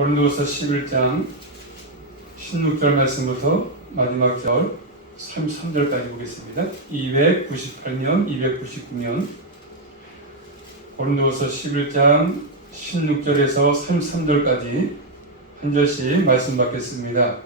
고린도서 11장 16절 말씀부터 마지막 절 33절까지 보겠습니다. 298면, 299면 고린도서 11장 16절에서 33절까지 한 절씩 말씀 받겠습니다.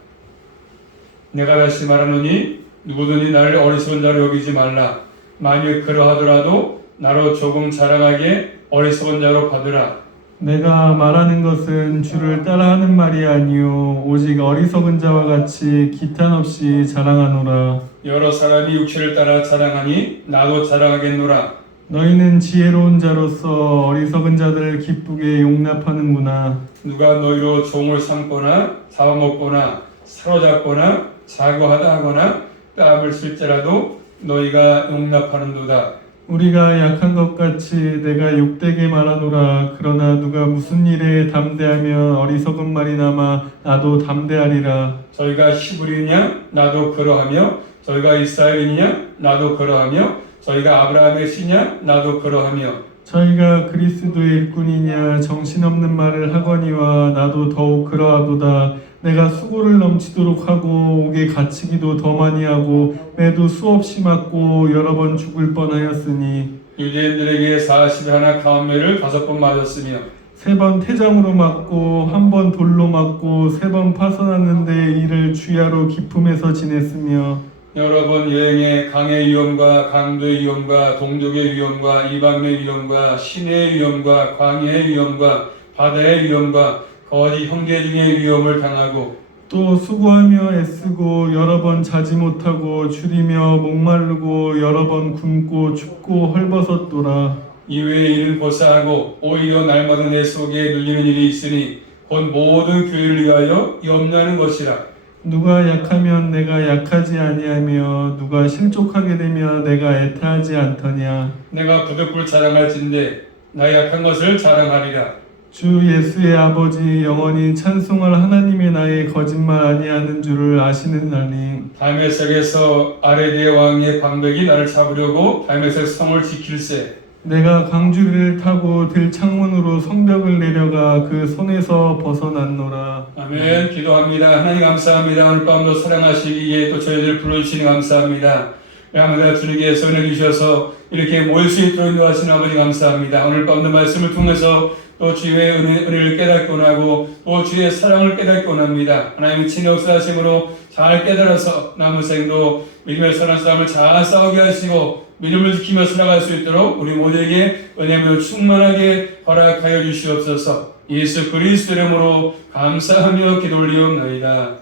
내가 다시 말하노니 누구든지 나를 어리석은 자로 여기지 말라. 만일 그러하더라도 나로 조금 자랑하게 어리석은 자로 받으라. 내가 말하는 것은 주를 따라하는 말이 아니요 오직 어리석은 자와 같이 기탄 없이 자랑하노라. 여러 사람이 육체를 따라 자랑하니 나도 자랑하겠노라. 너희는 지혜로운 자로서 어리석은 자들을 기쁘게 용납하는구나. 누가 너희로 종을 삼거나 잡아먹거나 사로잡거나 자고하다 하거나 뺨을 쓸지라도 너희가 용납하는도다. 우리가 약한 것 같이 내가 욕되게 말하노라. 그러나 누가 무슨 일에 담대하면 어리석은 말이 남아 나도 담대하리라. 저희가 히브리냐 나도 그러하며 저희가 이스라엘이냐 나도 그러하며 저희가 아브라함의 씨냐 나도 그러하며 저희가 그리스도의 일꾼이냐 정신없는 말을 하거니와 나도 더욱 그러하도다. 내가 수고를 넘치도록 하고 옥에 갇히기도 더 많이 하고 매도 수없이 맞고 여러 번 죽을 뻔하였으니 유대인들에게 40에 하나 가운매를 5번 맞았으며 3번 태장으로 맞고 1번 돌로 맞고 3번 파손하는데 이를 주야로 기품에서 지냈으며 여러 번 여행에 강의 위험과 강도의 위험과 동족의 위험과 이방인의 위험과 시내의 위험과 광야의 위험과 바다의 위험과 거짓 형제 중의 위험을 당하고 또 수고하며 애쓰고 여러 번 자지 못하고 줄이며 목마르고 여러 번 굶고 춥고 헐벗었도다. 이외의 일은 고사하고 오히려 날마다 내 속에 눌리는 일이 있으니 곧 모든 교회를 위하여 염려하는 것이라. 누가 약하면 내가 약하지 아니하며 누가 실족하게 되면 내가 애타하지 않더냐. 내가 부득불 자랑할진대 나의 약한 것을 자랑하리라. 주 예수의 아버지 영원히 찬송할 하나님의 나의 거짓말 아니하는 줄을 아시느냐니. 다메섹에서 아레디의 왕의 방백이 나를 잡으려고 다메섹 성을 지킬세. 내가 강주리를 타고 들창문으로 성벽을 내려가 그 손에서 벗어났노라. 아멘. 기도합니다. 하나님 감사합니다. 오늘 밤도 사랑하시기에 또 저희들 불러주시니 감사합니다. 아버지 주님께서 은혜 주셔서 이렇게 모일 수 있도록 인도하시는 아버지 감사합니다. 오늘 밤도 말씀을 통해서 또 주의 은혜를 깨닫게 원하고 또 주의 사랑을 깨닫게 원합니다. 하나님의 친히 역사하심으로 잘 깨달아서 남은 생도 믿음의 선한 싸움을 잘 싸우게 하시고 믿음을 지키며 살아갈 수 있도록 우리 모두에게 은혜로 충만하게 허락하여 주시옵소서. 예수 그리스도 이름으로 감사하며 기도 올리옵나이다.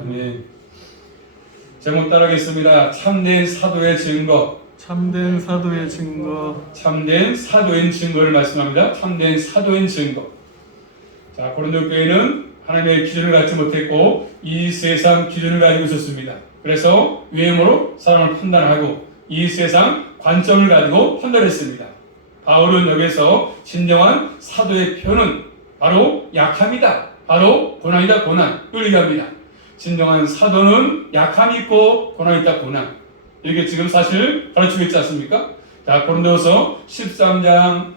아멘. 제목 따라하겠습니다. 참된 사도의 증거. 참된 사도의 증거. 참된 사도인 증거를 말씀합니다. 참된 사도인 증거. 자, 고린도 교회는 하나님의 기준을 갖지 못했고 이 세상 기준을 가지고 있었습니다. 그래서 외모로 사람을 판단하고 이 세상 관점을 가지고 판단했습니다. 바울은 여기서 진정한 사도의 표현은 바로 약함이다. 바로 고난이다. 고난을 얘기합니다. 진정한 사도는 약함이 있고 고난이 있다. 고난. 이게 지금 사실 가르치고 있지 않습니까? 자, 고린도서 13장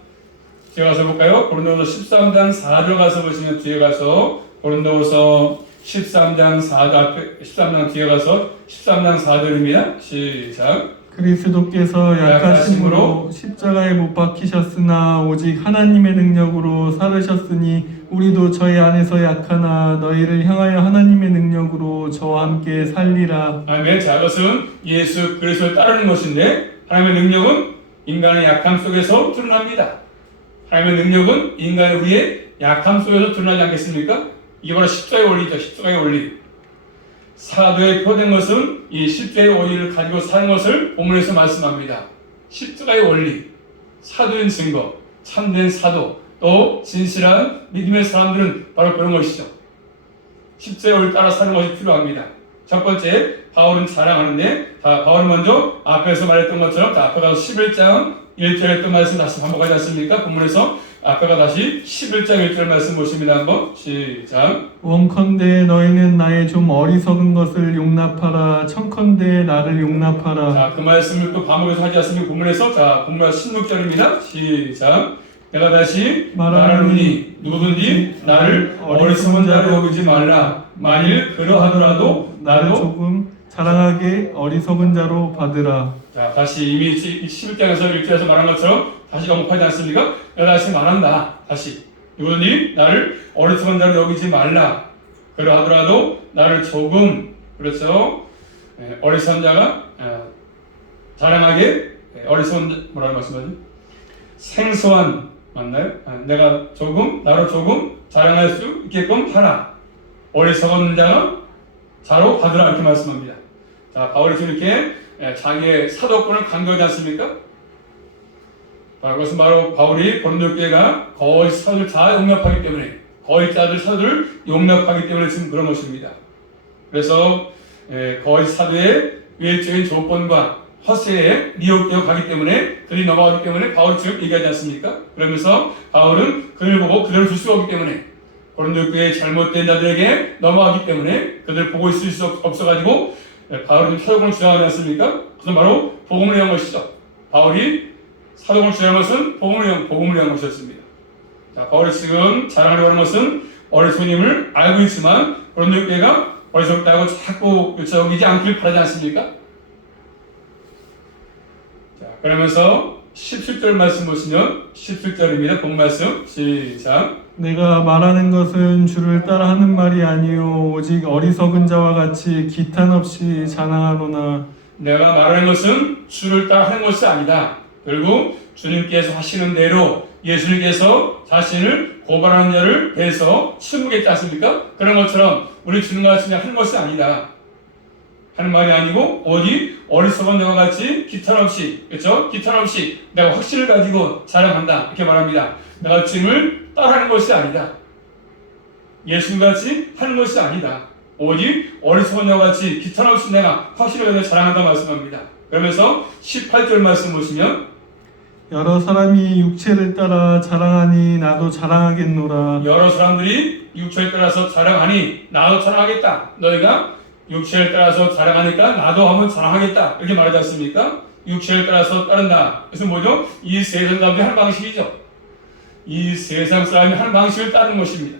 뒤에 가서 볼까요? 고린도서 13장 4절 가서 보시면 뒤에 가서 고린도서 13장 4절 앞에 13장 뒤에 가서 13장 4절입니다. 시작. 그리스도께서 약하심으로 십자가에 못 박히셨으나 오직 하나님의 능력으로 살으셨으니 우리도 저희 안에서 약하나 너희를 향하여 하나님의 능력으로 저와 함께 살리라. 아멘. 자, 이것은 예수 그리스도를 따르는 것인데 하나님의 능력은 인간의 약함 속에서 드러납니다. 하나님의 능력은 인간의 우리의 약함 속에서 드러나지 않겠습니까? 이게 바로 십자가의 원리죠. 십자가의 원리. 사도에 표된 것은 이 십자가의 원리를 가지고 사는 것을 본문에서 말씀합니다. 십자가의 원리, 사도인 증거, 참된 사도, 또 진실한 믿음의 사람들은 바로 그런 것이죠. 십자가의 원리를 따라 사는 것이 필요합니다. 첫 번째, 바울은 자랑하는데, 바울은 먼저 앞에서 말했던 것처럼 앞에 가서 11장 1절에 했던 말씀 다시 반복하지 않습니까? 본문에서 앞에가 다시 11장 1절 말씀 보십니다. 한번 시작. 원컨대 너희는 나의 좀 어리석은 것을 용납하라. 청컨대 나를 용납하라. 자, 그 말씀을 또 반복해서 하지 않습니까? 본문에서 자, 본문 16절입니다. 시작. 내가 다시 말하노니 누구든지 나를 어리석은 자로 여기지 말라. 만일 그러하더라도 나도 조금 자랑하게 어리석은 자로 받으라. 자, 다시 이미 11장에서 1절에서 말한 것처럼 다시 언급하지 않습니까? 내가 다시 말한다. 다시 누구든지 나를 어리석은 자로 여기지 말라. 그러하더라도 나를 조금 그렇죠. 어리석은 자가 자랑하게 어리석은 뭐라고 말씀하죠? 생소한 맞나요? 내가 조금 나로 조금 자랑할 수 있게끔 하라. 어리석은 자가 자로 받으라 이렇게 말씀합니다. 자, 바울이 지금 이렇게 자기의 사도권을 강조하지 않습니까? 그것은 바로 바울이 고린도 교회가 거의 사도를 다 용납하기 때문에 거의 자들 사도를 용납하기 때문에 지금 그런 것입니다. 그래서 거의 사도의 외적인 조건과 허세에 미혹되어 가기 때문에 그들이 넘어가기 때문에 바울이 지금 얘기하지 않습니까? 그러면서 바울은 그를 보고 그대로 둘 수가 없기 때문에 고린도 교회의 잘못된 자들에게 넘어가기 때문에 그들을 보고 있을 수 없어가지고 바울은 사도권을 주장하지 않습니까? 그것은 바로 복음을 위한 것이죠. 바울이 사도권을 주장한 것은 복음을 위한 것이었습니다. 자, 바울이 지금 자랑하려고 하는 것은 어리석음을 알고 있지만 고린도 교회가 어리석다고 자꾸 여기지 않길 바라지 않습니까? 자, 그러면서 17절 말씀 보시면 17절입니다. 본 말씀 시작. 내가 말하는 것은 주를 따라하는 말이 아니요 오직 어리석은 자와 같이 기탄 없이 자랑하노나. 내가 말하는 것은 주를 따라하는 것이 아니다. 결국 주님께서 하시는 대로 예수님께서 자신을 고발하는 자를 대해서 침묵했지 않습니까? 그런 것처럼 우리 주님과 같이 하는 것이 아니다. 하는 말이 아니고 오직 어리석은 자와 같이 기탄 없이, 그렇죠? 기탄 없이 내가 확신을 가지고 자랑한다 이렇게 말합니다. 내가 주님을 따라하는 것이 아니다. 예수님같이 하는 것이 아니다. 오직 어리석은 자와 같이 기탄 없이 내가 확신을 가지고 자랑한다 말씀합니다. 그러면서 18절 말씀 보시면 여러 사람이 육체를 따라 자랑하니 나도 자랑하겠노라. 여러 사람들이 육체를 따라서 자랑하니 나도 자랑하겠다. 너희가 육체를 따라서 자랑하니까 나도 한번 자랑하겠다 이렇게 말하지 않습니까? 육체를 따라서 따른다. 그래서 뭐죠? 이 세상 사람들이 하는 방식이죠. 이 세상 사람이 하는 방식을 따르는 것입니다.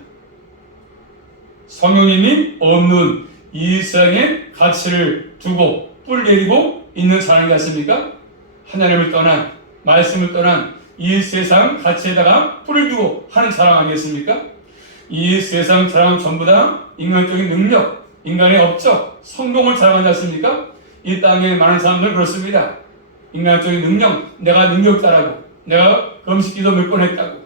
성령님이 없는 이 세상의 가치를 두고 뿔 내리고 있는 사람이 같습니까? 하나님을 떠난 말씀을 떠난 이 세상 가치에다가 뿔을 두고 하는 자랑 아니겠습니까? 이 세상 자랑은 전부 다 인간적인 능력, 인간의 업적, 성공을 자랑하지 않습니까? 이 땅에 많은 사람들은 그렇습니다. 인간적인 능력, 내가 능력자라고, 내가 금식기도 몇 번 했다고,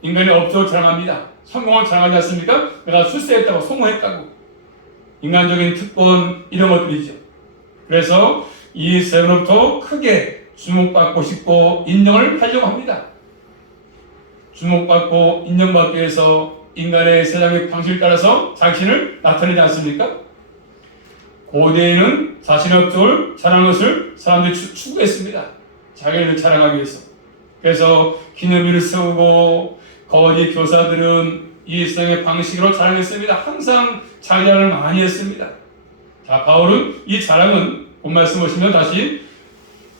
인간의 업적을 자랑합니다. 성공을 자랑하지 않습니까? 내가 출세했다고, 성공했다고, 인간적인 특권 이런 것들이죠. 그래서 이 세상으로부터 크게 주목받고 싶고 인정을 하려고 합니다. 주목받고 인정받기 위해서 인간의 세상의 방식을 따라서 자신을 나타내지 않습니까? 고대에는 자신의 업적을 자랑하는 것을 사람들이 추구했습니다. 자기를 자랑하기 위해서. 그래서 기념비를 세우고 거짓 교사들은 이 세상의 방식으로 자랑했습니다. 항상 자랑을 많이 했습니다. 자, 바울은 이 자랑은 본 말씀 보시면 다시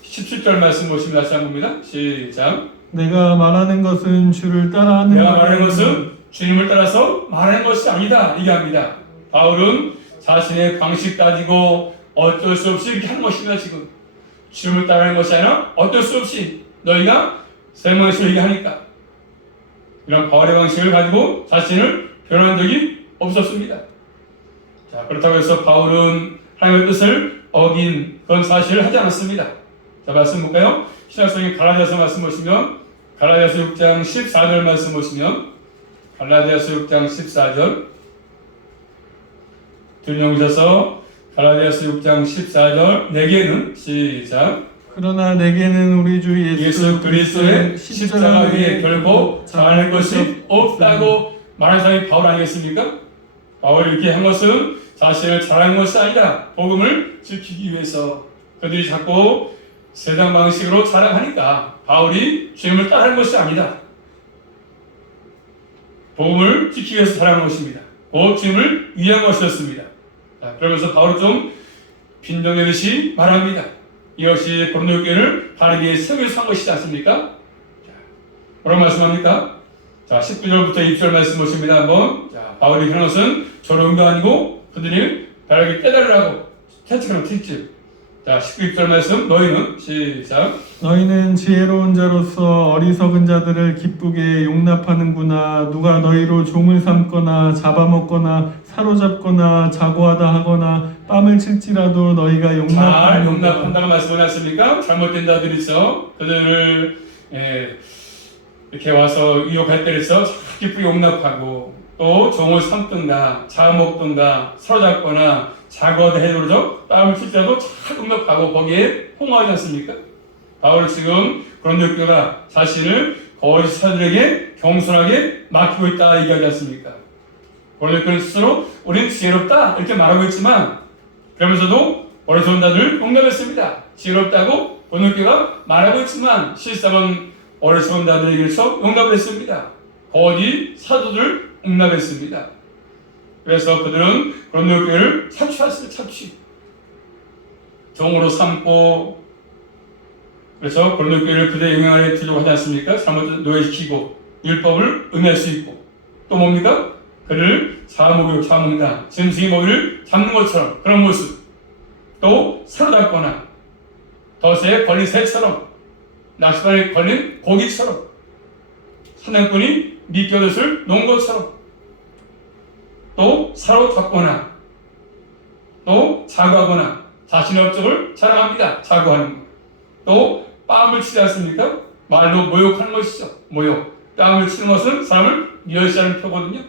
17절 말씀 보시면 다시 한 봅니다. 시작. 내가 말하는 것은 주를 따라하는 내가 말하는 것은 주님을 따라서 말하는 것이 아니다 얘기합니다. 바울은 자신의 방식 가지고 어쩔 수 없이 이렇게 하는 것입니다. 지금 주님을 따라하는 것이 아니라 어쩔 수 없이 너희가 새 방식으로 얘기하니까 이런 바울의 방식을 가지고 자신을 변한 적이 없었습니다. 자, 그렇다고 해서 바울은 하나님의 뜻을 어긴 그런 사실을 하지 않았습니다. 자, 말씀 볼까요? 신약성의 갈라디아서 말씀 보시면 갈라디아서 6장 14절 말씀 보시면 갈라디아서 6장 14절 들려오셔서 갈라디아서 6장 14절 내게는 시작. 그러나 내게는 우리 주 예수 그리스도의 십자가 위에 결코 자랑할 것이 없다고 말한 사람이 바울 아니겠습니까? 바울이 이렇게 한 것은 자신을 자랑한 것이 아니라 복음을 지키기 위해서 그들이 자꾸 세상 방식으로 자랑하니까 바울이 주님을 따르는 것이 아니다. 복음을 지키기 위해서 자랑하는 것입니다. 곧 주님을 위한 것이었습니다. 자, 그러면서 바울은 좀 빈정내듯이 말합니다. 이것이 고린도 교회를 바르게 세우기 위해서 한 것이지 않습니까? 자, 뭐라고 말씀합니까? 자, 19절부터 20절 말씀 보십니다. 한번. 자, 바울이 그런 것은 조롱도 아니고 그들이 바르게 깨달으라고 채찍으로 튀지. 자, 19절 말씀 너희는 시작. 너희는 지혜로운 자로서 어리석은 자들을 기쁘게 용납하는구나. 누가 너희로 종을 삼거나 잡아먹거나 사로잡거나 자고하다 하거나 뺨을 칠지라도 너희가 잘 용납하는 용납한다고 말씀하셨습니까? 잘못된 자들이 있어. 그들을 이렇게 와서 유혹할 때에서 기쁘게 용납하고 또 종을 삼든가 잡아먹든가 사로잡거나 자고하다 해도 그러죠. 뺨을 칠지라도 잘 용납하고 거기에 홍하지 않습니까? 바울은 지금 고린도 교회가 자신을 거짓 사들에게 겸손하게 맡기고 있다 얘기하지 않습니까? 고린도 교회는 스스로 우리는 지혜롭다 이렇게 말하고 있지만 그러면서도 어리석은 자들을 용납했습니다. 지혜롭다고 고린도 교회가 말하고 있지만 실상은 어리석은 자들에게서 용납을 했습니다. 거짓 사도들을 용납했습니다. 그래서 그들은 고린도 교회를 착취했습니다. 착취. 종으로 삼고 그래서 고린도 교회를 그들의 영향 아래 두려고 하지 않습니까? 잘못 노예시키고 율법을 음해할 수 있고 또 뭡니까? 그를 잡아먹으려 잡아먹는다. 짐승이 먹이를 잡는 것처럼 그런 모습. 또 사로잡거나 덫에 걸린 새처럼 낚시발에 걸린 고기처럼 사냥꾼이 미끼옷을 놓은 것처럼 또 사로잡거나 또 자고하거나 자신의 업적을 자랑합니다. 자고하는 것. 또 뺨을 치지 않습니까? 말로 모욕하는 것이죠. 모욕. 뺨을 치는 것은 사람을 멸시하는 표거든요.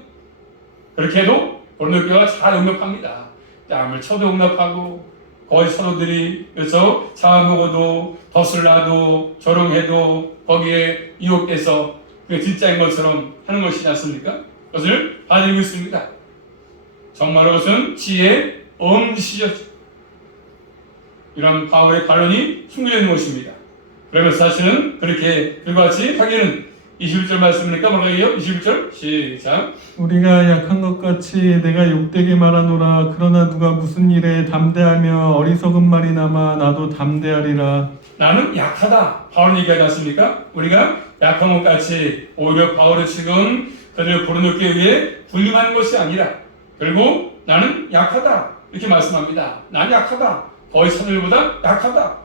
그렇게 해도 고린도 교회가 잘 용납합니다. 뺨을 쳐도 용납하고 거짓 사도들이 그래서 잡아먹어도 덫을 놔도 조롱해도 거기에 유혹돼서 그게 진짜인 것처럼 하는 것이지 않습니까? 그것을 봐드리고 있습니다. 정말로 그것은 지혜의 엄지시죠. 이런 바울의 반론이 숨겨져 있는 것입니다. 그러면서 사실은 그렇게 그와 같이 하기는 21절 말씀이니까 뭐라고 해요? 21절 시작. 우리가 약한 것 같이 내가 욕되게 말하노라. 그러나 누가 무슨 일에 담대하며 어리석은 말이 남아 나도 담대하리라. 나는 약하다. 바울 얘기하지 않습니까? 우리가 약한 것 같이 오히려 바울은 지금 그들 고린도 교회에 군림하는 것이 아니라 결국 나는 약하다. 이렇게 말씀합니다. 난 약하다. 거의 사들보다 약하다.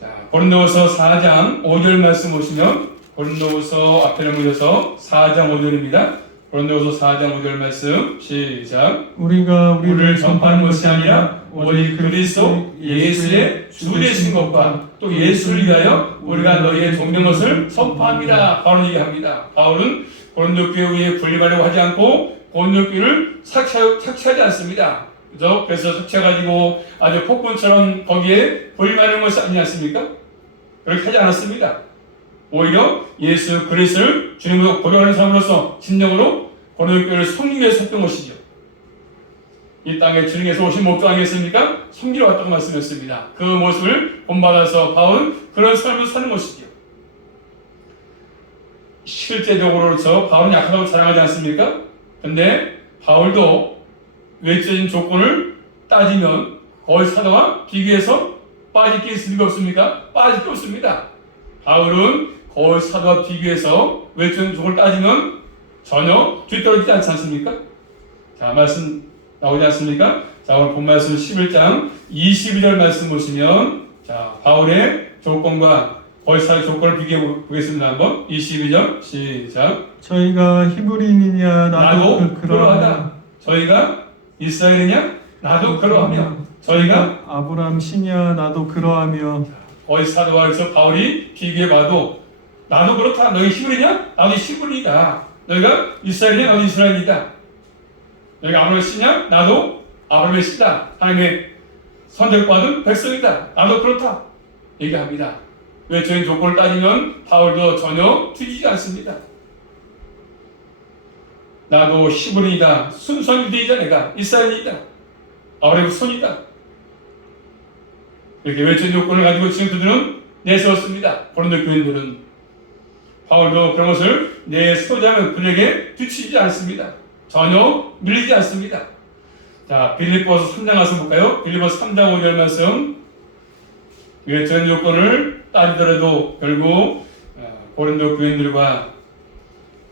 자, 고린도후서 4장 5절 말씀 보시면 고린도후서 앞에를 보셔서 4장 5절입니다. 고린도후서 4장 5절 말씀 시작. 우리가 우리를 전파하는 것이 아니라 오직 그리스도 예수의 주 되신 것과 또 예수를 위하여 우리가 너희의 종된 것을 선포합니다. 바울은 얘기합니다. 바울은 고린도 교회에 분리하려고 하지 않고 고린도 교회를 착취하지 않습니다. 그래서 섭취해가지고 아주 폭군처럼 거기에 보임하는 것이 아니지 않습니까? 그렇게 하지 않았습니다. 오히려 예수 그리스도를 주님으로 고려하는 사람으로서 진정으로 고린도 교회를 섬기기 위해서 했던 것이죠. 이 땅에 주님께서 오신 목적 아니겠습니까? 섬기러 왔다고 말씀했습니다. 그 모습을 본받아서 바울은 그런 삶을 사는 것이죠. 실제적으로 바울은 약하다고 자랑하지 않습니까? 근데 바울도 외적인 조건을 따지면 거짓 사도와 비교해서 빠질 게 있을 리가 없습니까? 빠질 게 없습니다. 바울은 거짓 사도와 비교해서 외적인 조건을 따지면 전혀 뒤떨어지지 않지 않습니까? 자, 말씀 나오지 않습니까? 자, 오늘 본 말씀 11장 22절 말씀 보시면 자, 바울의 조건과 거짓 사도의 조건을 비교해 보겠습니다. 한번 22절 시작. 저희가 히브리인이냐 나도 그러하다. 저희가 이스라엘이냐? 나도 그러하며. 저희가 아브라함 씨냐? 나도 그러하며. 거짓 사도와 그래서 바울이 비교해봐도 나도 그렇다. 너희 히브리냐? 나도 히브리이다. 너희가 이스라엘이냐? 나도 이스라엘이다. 너희가 아브라함의 씨냐? 나도 아브라함의 씨다. 하나님의 선택받은 백성이다. 나도 그렇다. 얘기합니다. 외적인 조건을 따지면 바울도 전혀 뒤지지 않습니다. 나도 히브리이다. 순수한 유대이다. 내가 이스라엘이다. 아브라함의 손이다. 이렇게 외적인 조건을 가지고 지금 그들은 내세웠습니다. 고린도 교인들은 바울도 그런 것을 내세우자면 그들에게 뒤치지 않습니다. 전혀 밀리지 않습니다. 자, 빌립보서 3장 가서 볼까요? 빌립보서 3장 5절 말씀. 외적인 조건을 따지더라도 결국 고린도 교인들과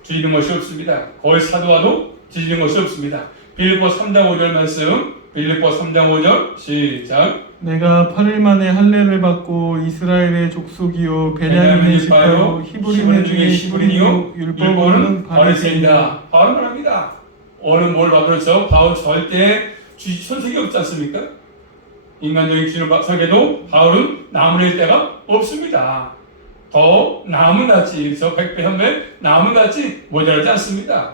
뒤지는 것이 없습니다. 거의 사도와도 뒤지는 것이 없습니다. 빌립보 3장 5절 말씀, 빌립보 3장 5절 시작. 내가 8일 만에 할례를 받고 이스라엘의 족속이요 베냐민의 지파요 히브리인 중에 히브리요 율법으로는 바리새인이다. 바울은 말합니다. 어느 뭘 받으면서 바울 절대 손색이 없지 않습니까? 인간적인 기준을 설계도 바울은 나무랄 데가 없습니다. 더 나무 같이 그래서 100배, 1000배 나무 같이 모자라지 않습니다.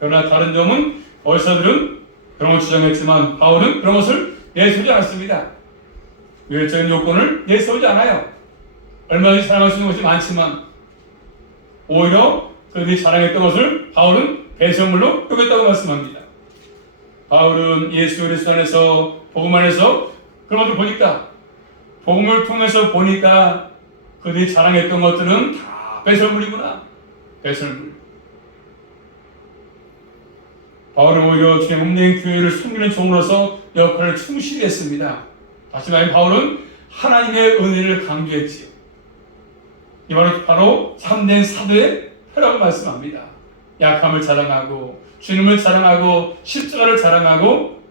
그러나 다른 점은 어리사들은 그런 걸 주장했지만 바울은 그런 것을 내세우지 않습니다. 외적인 요건을 내세우지 않아요. 얼마든지 사랑할 수 있는 것이 많지만 오히려 그들이 자랑했던 것을 바울은 배설물로 여겼다고 말씀합니다. 바울은 예수 그리스도 안에서 복음 안에서 그런 것을 보니까 복음을 통해서 보니까 그들이 자랑했던 것들은 다 배설물이구나. 배설물. 바울은 오히려 주의 몸된 교회를 숨기는 종으로서 역할을 충실히 했습니다. 다시 말해 바울은 하나님의 은혜를 강조했지요. 이 바로 참된 사도의 표라고 말씀합니다. 약함을 자랑하고 주님을 자랑하고 십자가를 자랑하고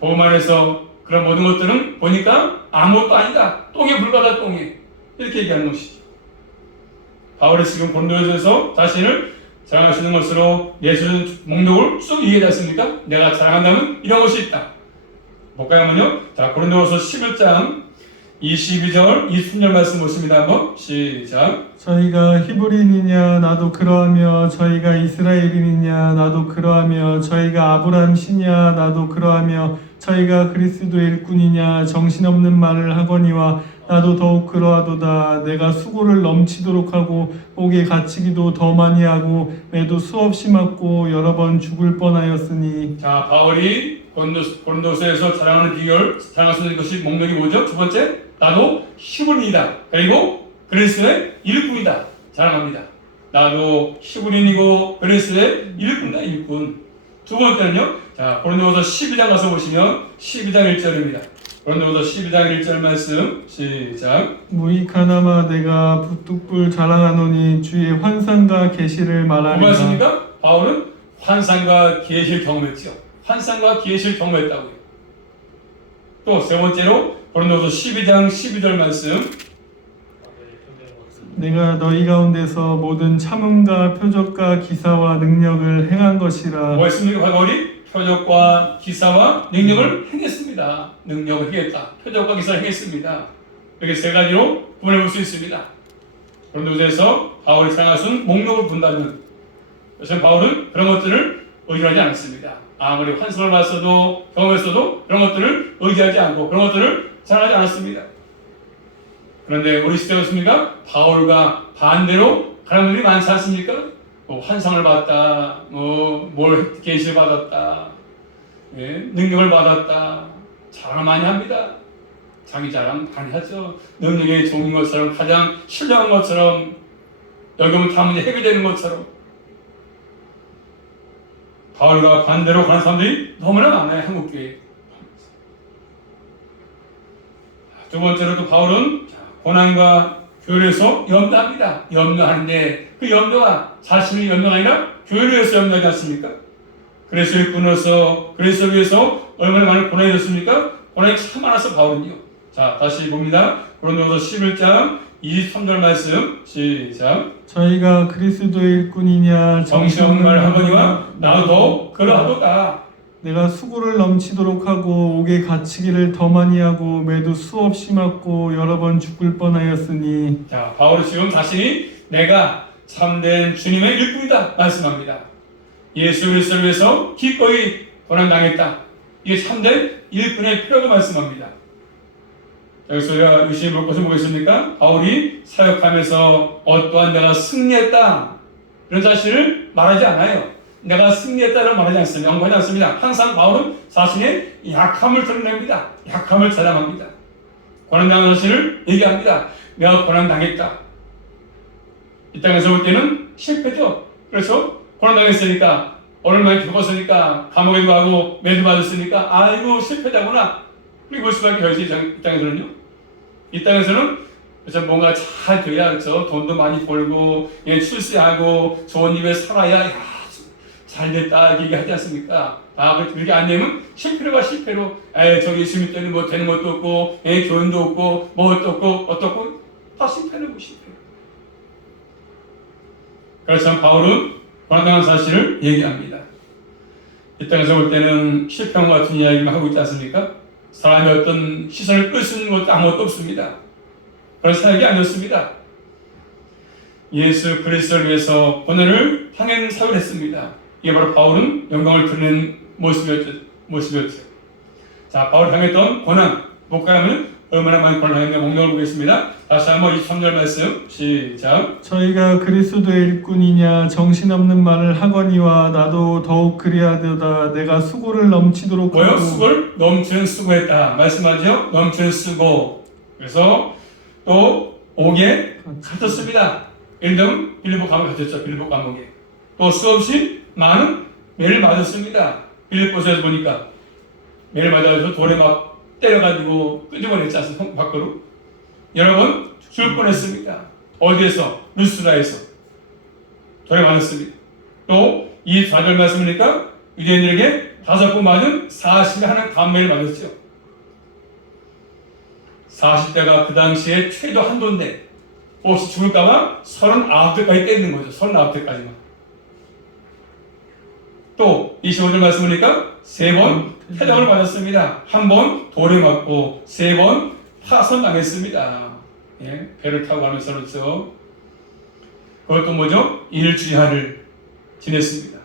복음 안에서 그런 모든 것들은 보니까 아무것도 아니다. 똥에 불과하다. 똥에. 이렇게 얘기하는 것이죠. 바울이 지금 고린도에서 자신을 자랑하시는 것으로 예수는 목록을 쭉 얘기하지 않습니까? 내가 자랑한다면 이런 것이 있다. 볼까요? 한번요. 자, 고린도후서 11장 22절 20절 말씀 보십니다. 한번 시작. 저희가 히브리인이냐 나도 그러하며 저희가 이스라엘인이냐 나도 그러하며 저희가 아브라함 씨냐 나도 그러하며 저희가 그리스도의 일꾼이냐 정신없는 말을 하거니와 나도 더욱 그러하도다. 내가 수고를 넘치도록 하고 옥에 갇히기도 더 많이 하고 매도 수없이 맞고 여러 번 죽을 뻔하였으니. 자, 바울이 고린도서에서 자랑하는 비결, 자랑할 수 있는 것이 목록이 뭐죠? 첫 번째, 나도 히브리인이다. 그리고 그리스도의 일꾼이다. 자랑합니다. 나도 히브리인이고 그리스도의 일꾼이다. 일꾼. 두 번째는요. 자, 고린도서 12장 가서 보시면 12장 1절입니다. 고린도서 12장 1절 말씀 시작. 무익하나마 내가 부뚝불 자랑하노니 주의 환상과 계시를 말하리라. 뭐가 있습니까? 바울은 환상과 계시를 경험했죠. 환상과 계시를 경험했다고요. 또 세 번째로 고린도서 12장 12절 말씀. 내가 너희 가운데서 모든 참음과 표적과 기사와 능력을 행한 것이라. 뭐 했습니까? 바울이 표적과 기사와 능력을 행했습니다. 능력을 행했다. 표적과 기사를 행했습니다. 이렇게 세 가지로 구분해 볼 수 있습니다. 고린도서에서 바울이 사용하신 목록을 본다면, 그래서 바울은 그런 것들을 의존하지 않았습니다. 아무리 환상을 봤어도 경험했어도 그런 것들을 의지하지 않고 그런 것들을 잘하지 않았습니다. 그런데 우리 시대가 있습니까? 바울과 반대로 가는 분들이 많지 않습니까? 뭐 환상을 봤다, 뭘 계시를 받았다, 예, 능력을 받았다, 자랑 많이 합니다. 자기 자랑 많이 하죠. 능력의 종인 것처럼 가장 신뢰한 것처럼 여기 오면 다 문제 해결되는 것처럼. 바울과 반대로 가는 사람들이 너무나 많아요. 한국교회에. 두 번째로 또 바울은 고난과 교회에서 염려합니다. 염려하는데 그 염려가 자신의 염려가 아니라 교회를 위해서 염려하지 않습니까? 그리스도를 끊어서 그리스도 위해서 얼마나 많은 고난이 졌습니까? 고난이 참 많아서 바울은요. 자, 다시 봅니다. 고린도서 11장 23절 말씀 시작. 저희가 그리스도의 일꾼이냐 정신없는 말을 하거니와 나도 더 그러하도다. 내가 수고를 넘치도록 하고 옥에 갇히기를 더 많이 하고 매도 수없이 맞고 여러 번 죽을 뻔하였으니. 자, 바울은 지금 자신이 내가 참된 주님의 일꾼이다 말씀합니다. 예수 그리스도를 위해서 기꺼이 고난당했다. 이게 참된 일꾼의 표라고 말씀합니다. 여기서 우리가 유심히 볼 것은 뭐겠습니까? 바울이 사역하면서 어떠한 내가 승리했다 그런 사실을 말하지 않아요. 내가 승리했다를 말하지 않습니다. 연구하지 않습니다. 항상 바울은 자신의 약함을 드러냅니다. 약함을 자랑합니다. 고난당한 사실을 얘기합니다. 내가 고난당했다. 이 땅에서 볼 때는 실패죠. 그래서 고난당했으니까 오늘 많이 겪었으니까 감옥에도 가고 매도 받았으니까 아이고 실패자구나. 그리고 볼 수밖에 없지. 이 땅에서는요. 이 땅에서는 그래서 뭔가 잘 돼야, 그렇죠? 돈도 많이 벌고, 예, 출세하고, 좋은 집에 살아야, 야, 잘 됐다, 이렇게 얘기하지 않습니까? 그렇게 안 되면 실패로가 실패로, 저기 예수님 때문에 뭐 되는 것도 없고, 교훈도 없고, 뭐 어떻고, 다 실패로 실패. 그래서 바울은 고난당한 사실을 얘기합니다. 이 땅에서 볼 때는 실패한 것 같은 이야기만 하고 있지 않습니까? 사람의 어떤 시선을 끌 수 있는 것도 아무것도 없습니다. 그런 사역이 아니었습니다. 예수 그리스도를 위해서 고난을 당한 사역을 했습니다. 이게 바로 바울은 영광을 드리는 모습이었죠. 자, 바울이 당했던 고난, 목가하면 얼마나 많은 고난을 당했나 목록을 보겠습니다. 다시 한번 23절 말씀 시작. 저희가 그리스도의 일꾼이냐 정신없는 말을 하거니와 나도 더욱 그리하도다. 내가 수고를 넘치도록 뭐요? 하고 수고를 넘치는 수고했다 말씀하죠. 넘치는 수고. 그래서 또 옥에 갇혔습니다. 예를 들면 빌립보 감옥에 갇혔죠. 빌립보 감옥에. 또 수없이 많은 매를 맞았습니다. 빌립보서에서 보니까 매를 맞아가지고 돌에 막 때려가지고 끄집어냈지 않습니까? 밖으로. 여러 번 죽을 뻔했습니다. 어디에서? 루스라에서 돌에 맞았습니다. 또 이 4절 말씀이니까 유대인들에게 5번 맞은 40에 하는 감매를 맞았죠. 40대가 그 당시에 최소 한도인데 혹시 죽을까봐 39대까지 때리는 거죠. 39대까지만. 또 25절 말씀이니까 3번 태장을 맞았습니다. 1번 돌에 맞고 3번 파손당했습니다. 예, 배를 타고 가면서 그렇죠. 그것도 뭐죠? 일주일을 지냈습니다.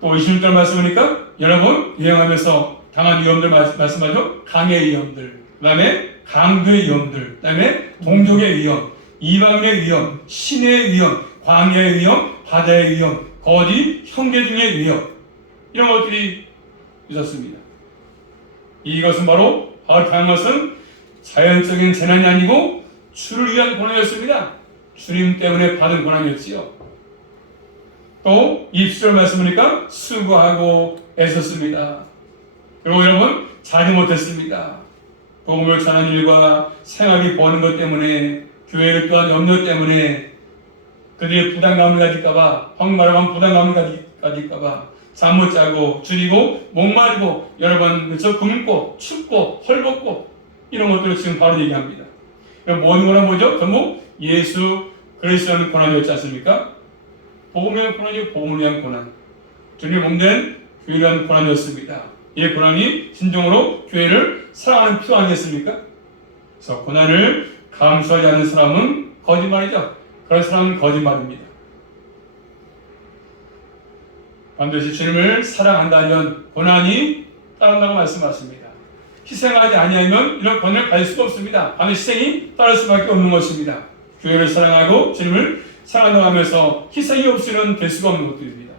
또 26절 말씀이니까 여러 번 여행하면서 당한 위험들 말씀하죠. 강의 위험들, 그 다음에 강도의 위험들, 그 다음에 동족의 위험, 이방인의 위험, 신의 위험, 광야의 위험, 바다의 위험, 거짓 형제 중의 위험, 이런 것들이 있었습니다. 이것은 바로 바울 당한 것은 자연적인 재난이 아니고 주를 위한 고난이었습니다. 주님 때문에 받은 고난이었지요. 또 20절 말씀이니까 수고하고 애썼습니다. 그리고 여러분 자지 못했습니다. 복음을 전하는 일과 생활이 버는 것 때문에 교회를 또한 염려 때문에 그들이 부담감을 가질까봐 황마라만 부담감을 가질까봐 잠 못 자고 줄이고 목마르고 여러 번 그래서 굶고 춥고 헐벗고 이런 것들을 지금 바로 얘기합니다. 모든 고난 뭐죠? 전부 예수 그리스도의 고난이었지 않습니까? 복음을 위한 고난이 복음을 위한 고난. 주님의 몸된 교회를 위한 고난이었습니다. 이 고난이 진정으로 교회를 사랑하는 필요 아니겠습니까? 그래서 고난을 감수하지 않는 사람은 거짓말이죠. 그런 사람은 거짓말입니다. 반드시 주님을 사랑한다면 고난이 따른다고 말씀하십니다. 희생하지 아니하면 이런 고난을 받을 수가 없습니다. 반드시 희생이 따를 수밖에 없는 것입니다. 교회를 사랑하고 주님을 사랑한다고 하면서 희생이 없이는 될 수가 없는 것들입니다.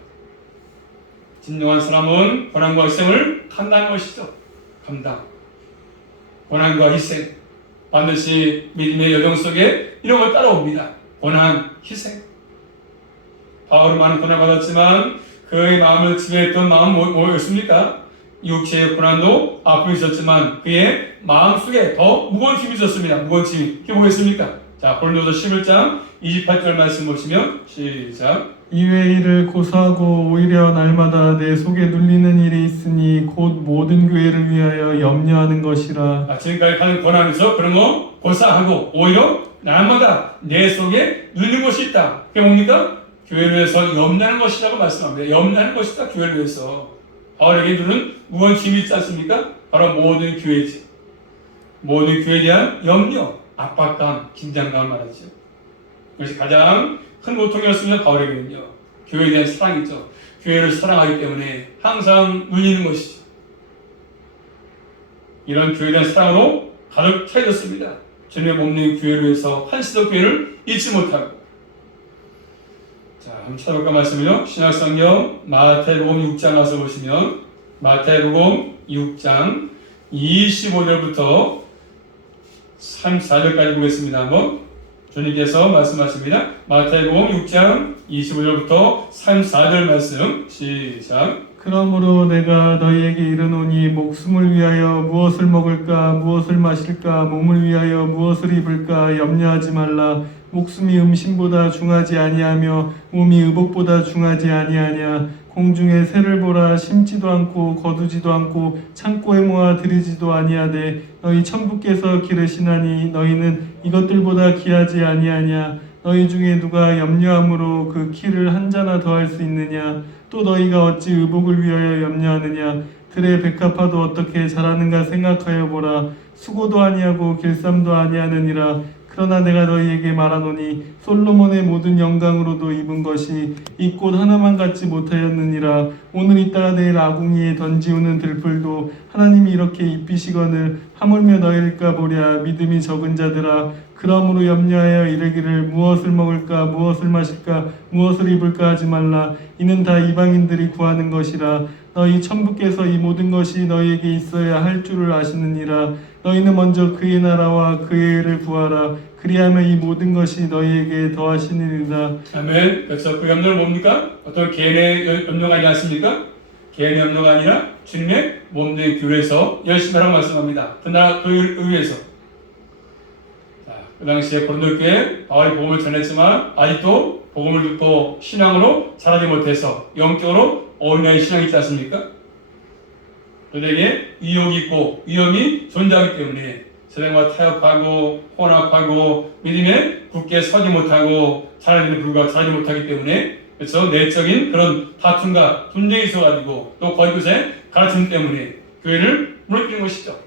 진정한 사람은 고난과 희생을 감당하는 것이죠. 감당. 고난과 희생. 반드시 믿음의 여정 속에 이런 걸 따라옵니다. 고난, 희생. 바울은 많은 고난을 받았지만 그의 마음을 지배했던 마음은 뭐였습니까? 육체의 고난도 아픔이 있었지만 그의 마음속에 더 무거운 짐이 있었습니다. 무거운 짐. 이게 뭐겠습니까? 자, 고린도서 11장 28절 말씀 보시면 시작. 이외의 일을 고사하고 오히려 날마다 내 속에 눌리는 일이 있으니 곧 모든 교회를 위하여 염려하는 것이라. 지금까지 하는 고난에서 그런 거 고사하고 오히려 날마다 내 속에 눌리는 것이 있다. 그게 뭡니까? 교회를 위해서 염려하는 것이라고 말씀합니다. 염려하는 것이다. 교회를 위해서. 바울에게 주는 무거운 짐이 있지 않습니까? 바로 모든 교회지. 모든 교회에 대한 염려, 압박감, 긴장감을 말하죠. 그것이 가장 큰 고통이었습니다. 바울에게는요. 교회에 대한 사랑이죠. 교회를 사랑하기 때문에 항상 눌리는 것이죠. 이런 교회에 대한 사랑으로 가득 차있었습니다. 주님의 몸된 교회를 위해서 한시도 교회를 잊지 못하고. 자, 한번 찾아볼까 말씀을요. 신약성경 마태복음 6장 가서 보시면 마태복음 6장 25절부터 34절까지 보겠습니다. 한번 주님께서 말씀하십니다. 마태복음 6장 25절부터 34절 말씀 시작. 그러므로 내가 너희에게 이르노니 목숨을 위하여 무엇을 먹을까 무엇을 마실까 몸을 위하여 무엇을 입을까 염려하지 말라. 목숨이 음식보다 중하지 아니하며 몸이 의복보다 중하지 아니하냐. 공중의 새를 보라. 심지도 않고 거두지도 않고 창고에 모아 들이지도 아니하되 너희 천부께서 기르시나니 너희는 이것들보다 귀하지 아니하냐. 너희 중에 누가 염려함으로 그 키를 한 자나 더할 수 있느냐. 또 너희가 어찌 의복을 위하여 염려하느냐. 들의 백합화도 어떻게 자라는가 생각하여 보라. 수고도 아니하고 길쌈도 아니하느니라. 그러나 내가 너희에게 말하노니 솔로몬의 모든 영광으로도 입은 것이 이 꽃 하나만 갖지 못하였느니라. 오늘 있다가 내일 아궁이에 던지우는 들풀도 하나님이 이렇게 입히시거늘 하물며 너희일까 보랴. 믿음이 적은 자들아, 그러므로 염려하여 이르기를 무엇을 먹을까 무엇을 마실까 무엇을 입을까 하지 말라. 이는 다 이방인들이 구하는 것이라. 너희 천부께서 이 모든 것이 너희에게 있어야 할 줄을 아시느니라. 너희는 먼저 그의 나라와 그의 의를 구하라. 그리하면 이 모든 것이 너희에게 더하시느니라. 아멘. 그래서 그 염려는 뭡니까? 어떤 개인의 염려가 아니지 않습니까? 개인의 염려가 아니라 주님의 몸된 교회에서 열심히 하라고 말씀합니다. 그 나라 의를 위해서. 그 당시에 고린도 교회에 바울이 복음을 전했지만 아직도 복음을 듣고 신앙으로 자라지 못해서 영적으로 어린아이 신앙이 있지 않습니까? 그들에게 위협이 있고 위험이 존재하기 때문에 세상과 타협하고 혼합하고 믿음에 굳게 서지 못하고 자라지는 불구하고 자라지 못하기 때문에 그래서 내적인 그런 다툼과 분쟁이 있어가지고 또 거짓에 가르침 때문에 교회를 무너뜨린 것이죠.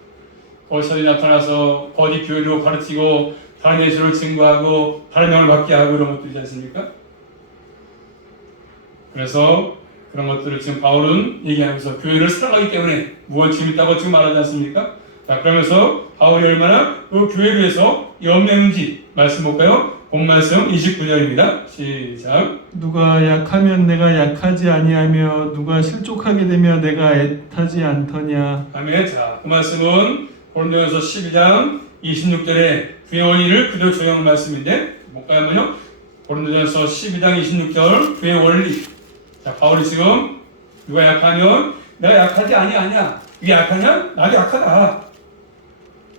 거짓이 나타나서 거짓 교회로 가르치고 다른 예수를 증거하고 다른 영을 받게 하고 이런 것들이지 않습니까? 그래서 그런 것들을 지금 바울은 얘기하면서 교회를 사랑하기 때문에 무엇 재밌다고 지금 말하지 않습니까? 자, 그러면서 바울이 얼마나 그 교회를 위해서 염려했는지 말씀 볼까요? 본 말씀 29절입니다. 시작. 누가 약하면 내가 약하지 아니하며 누가 실족하게 되면 내가 애타지 않더냐. 아멘. 자, 그 말씀은 고린도전서 12장 26절에 교회 원리를 그대로 적용한 말씀인데 볼까요? 한번요. 고린도전서 12장 26절 교회 원리. 자, 바울이 지금 누가 약하면 내가 약하지 아니야. 이게 약하냐? 나도 약하다.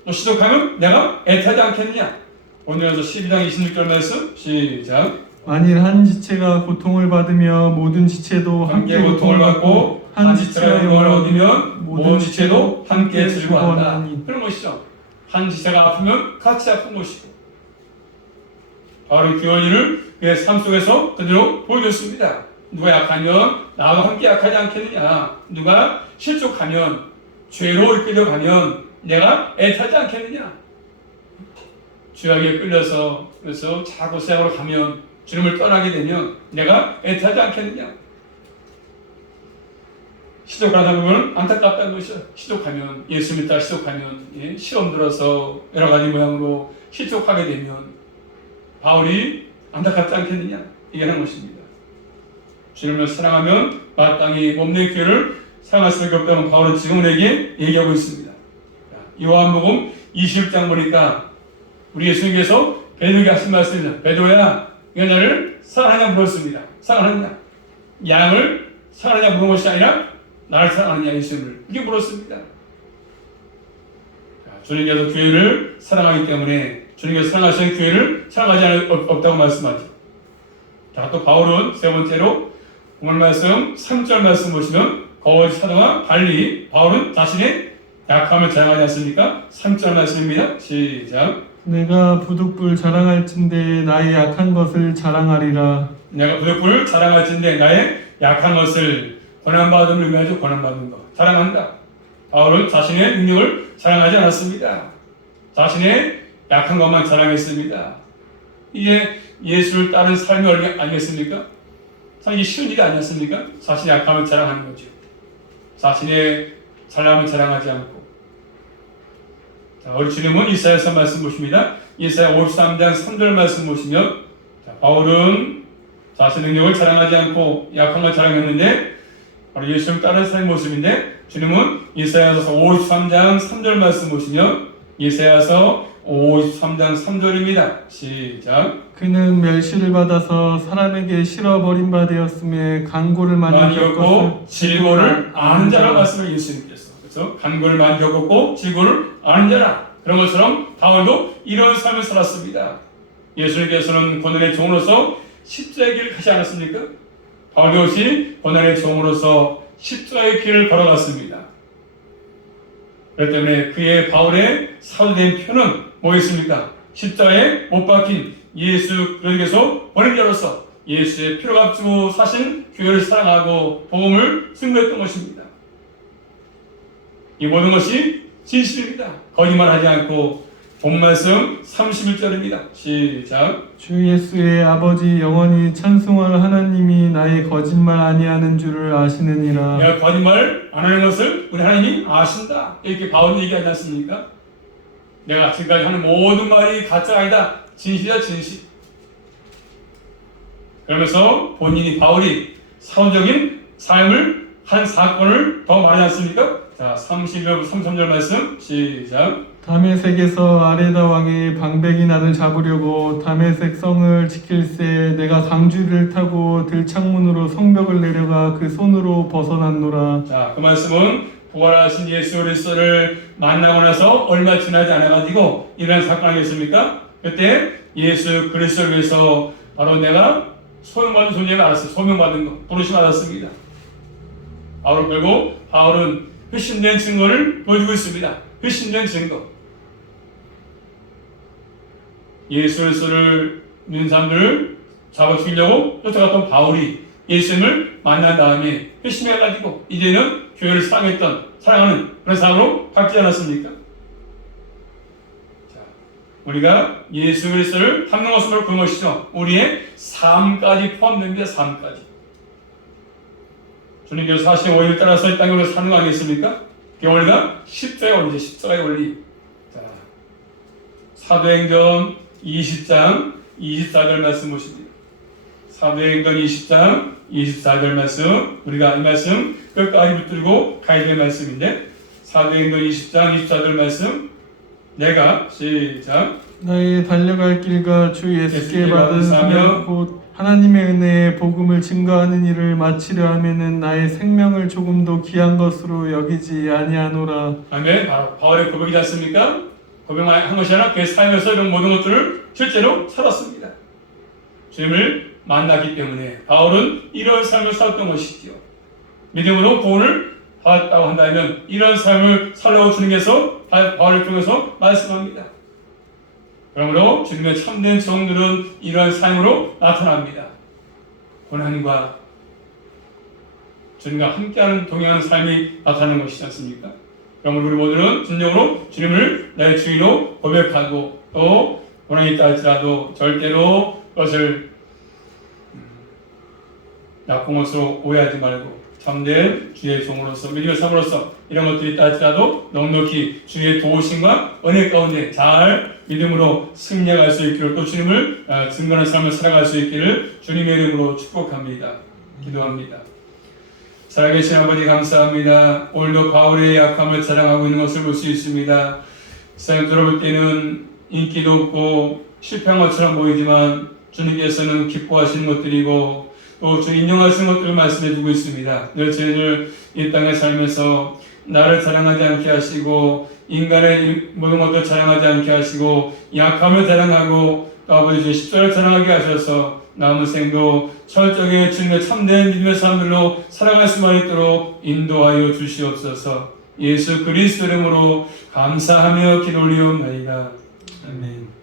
또 시족하면 내가 애타지 않겠느냐. 고린도전서 12장 26절 말씀 시작. 만일 한 지체가 고통을 받으며 모든 지체도 함께 고통을 받고 한 지체가 영광을 얻으면 모든 지체도 함께 즐거워한다. 그런 것이죠. 한 지체가 아프면 같이 아픈 것이고 바로 그 원리를 그의 삶 속에서 그대로 보여줬습니다. 누가 약하면 나와 함께 약하지 않겠느냐. 누가 실족하면 죄로 이끌려가면 내가 애타지 않겠느냐. 죄악에 끌려서 그래서 자고 세상으로 가면 주님을 떠나게 되면 내가 애타지 않겠느냐. 시족하다 보면 안타깝다는 것이죠. 시족하면 예수 믿다 시족하면 시험 들어서 여러 가지 모양으로 실족하게 되면 바울이 안타깝지 않겠느냐. 이게 하는 것입니다. 주님을 사랑하면 마땅히 몸된 교회를 사랑할 수밖에 없다는 바울은 지금 우리에게 얘기하고 있습니다. 요한복음 20장 보니까 우리 예수님께서 베드로에게 하신 말씀입니다. 베드로야, 네가 나를 사랑하냐 물었습니다. 사랑하느냐? 양을 사랑하냐 물은 것이 아니라 나를 사랑하느냐 예수님을 이렇게 물었습니다. 주님께서 교회를 사랑하기 때문에 주님께서 사랑하시는 교회를 사랑하지 없다고 말씀하죠. 자, 또 바울은 세 번째로 오늘 말씀 3절 말씀 보시면 거짓 사도와 달리 바울은 자신의 약함을 자랑하지 않습니까? 3절 말씀입니다. 시작. 내가 부득불 자랑할진대 나의 약한 것을 자랑하리라. 내가 부득불 자랑할진대 나의 약한 것을 고난받음을 의미하죠. 고난받는 것 자랑한다. 바울은 자신의 능력을 자랑하지 않았습니다. 자신의 약한 것만 자랑했습니다. 이게 예수를 따른 삶이 아니겠습니까? 참 이게 쉬운 일이 아니었습니까? 자신의 약함을 자랑하는 거죠. 자신의 잘남을 자랑하지 않고. 자, 우리 주님은 이사야서 말씀 보십니다. 이사야 53장 3절 말씀 보시면 자, 바울은 자신의 능력을 자랑하지 않고 약한 걸 자랑했는데 바로 예수를 따른 삶의 모습인데 주님은 이사야서 53장 3절 말씀 보시면 이사야서 53장 3절입니다. 시작. 그는 멸시를 받아서 사람에게 실어 버린 바 되었음에 간고를 많이 겪고 질고를 아는 자라 말씀을 예수님께서. 그래서 간고를 많이 겪었고 질고를 아는 자라. 그런 것처럼 바울도 이런 삶을 살았습니다. 예수님께서는 고난의 종으로서 십자가의 길을 가지 않았습니까? 바울 역시 고난의 종으로서 십자가의 길을 걸어갔습니다. 그렇기 때문에 그의 바울의 사도된 표는 뭐였습니까? 십자가에 못 박힌 예수 그리스도께서 보낸 자로서 예수의 피로 값주고 사신 교회를 사랑하고 복음을 증거했던 것입니다. 이 모든 것이 진실입니다. 거짓말하지 않고 본 말씀 31절입니다. 시작. 주 예수의 아버지 영원히 찬송할 하나님이 나의 거짓말 아니하는 줄을 아시느니라. 내가 거짓말 안 하는 것을 우리 하나님이 아신다. 이렇게 바울이 얘기하지 않습니까? 내가 지금까지 하는 모든 말이 가짜가 아니다. 진실이다, 진실. 그러면서 본인이 바울이 사도적인 삶을 한 사건을 더 말하지 않습니까? 자, 33절 말씀 시작. 다메섹에서 아레다 왕의 방백이 나를 잡으려고 다메섹 성을 지킬새 내가 강주를 타고 들창문으로 성벽을 내려가 그 손으로 벗어났노라. 자, 그 말씀은 부활하신 예수 그리스도를 만나고 나서 얼마 지나지 않아가지고 일어난 사건 아니겠습니까? 그때 예수 그리스도를 위해서 바로 내가 소명받은 존재가 알았어요. 소명받은 거, 부르심 받았습니다. 바울을 끌고 바울은 회심된 증거를 보여주고 있습니다. 회심된 증거. 예수 그리스도를 믿는 사람들을 잡아 죽이려고 쫓아갔던 바울이 예수님을 만난 다음에 회심해가지고 이제는 교회를 사랑하는 그런 사람으로 바뀌지 않았습니까? 자, 우리가 예수 그리스도를 닮는 것으로 그런 것이죠. 우리의 삶까지 포함됩니다. 삶까지. 주님께서 45일 따라서 이 땅에 올라 사는 거 아니겠습니까? 그 원리가 십자가의 원리죠. 십자가의 원리. 자, 사도행전 20장 24절 말씀 보십니다. 사도행전 20장 24절 말씀, 우리가 이 말씀 끝까지 붙들고 가야 될 말씀인데, 사도행전 20장 24절 말씀 내가 시작. 나의 달려갈 길과 주 예수께 받은 사명 사명 곧 하나님의 은혜의 복음을 증거하는 일을 마치려 하면은 나의 생명을 조금도 귀한 것으로 여기지 아니하노라. 아멘. 바로 바울의 고백이지 않습니까? 고백한 것이 아니라 그의 삶에서 이런 모든 것들을 실제로 살았습니다. 주님을 만났기 때문에 바울은 이런 삶을 살았던 것이지요. 믿음으로 구원을 받았다고 한다면 이런 삶을 살라고 주님께서 바울을 통해서 말씀합니다. 그러므로 주님의 참된 종들은 이러한 삶으로 나타납니다. 고난과 주님과 함께하는 동행하는 삶이 나타나는 것이지 않습니까? 그러므로 우리 모두는 진정으로 주님을 나의 주인으로 고백하고 또 고난이 있다 할지라도 절대로 그것을 나쁜 것으로 오해하지 말고 참된 주의 종으로서 믿음의 삶으로서 이런 것들이 있다 할지라도 넉넉히 주의 도우심과 은혜 가운데 잘 믿음으로 승리할 수 있기를 또 주님을 증거하는 삶을 살아갈 수 있기를 주님의 이름으로 축복합니다. 기도합니다. 살아계신 아버지 감사합니다. 오늘도 바울의 약함을 자랑하고 있는 것을 볼 수 있습니다. 세상 들어볼 때는 인기도 없고 실패한 것처럼 보이지만 주님께서는 기뻐하시는 것들이고 또 주 인정하시는 것들을 말씀해 주고 있습니다. 늘 저희를 이 땅에 살면서 나를 자랑하지 않게 하시고 인간의 모든 것들 자랑하지 않게 하시고 약함을 자랑하고 또 아버지 주의 십자가를 자랑하게 하셔서 남은 생도 철저하게 주님의 참된 믿음의 삶들로 살아갈 수만 있도록 인도하여 주시옵소서. 예수 그리스도 이름으로 감사하며 기도 올리옵나이다. 아멘.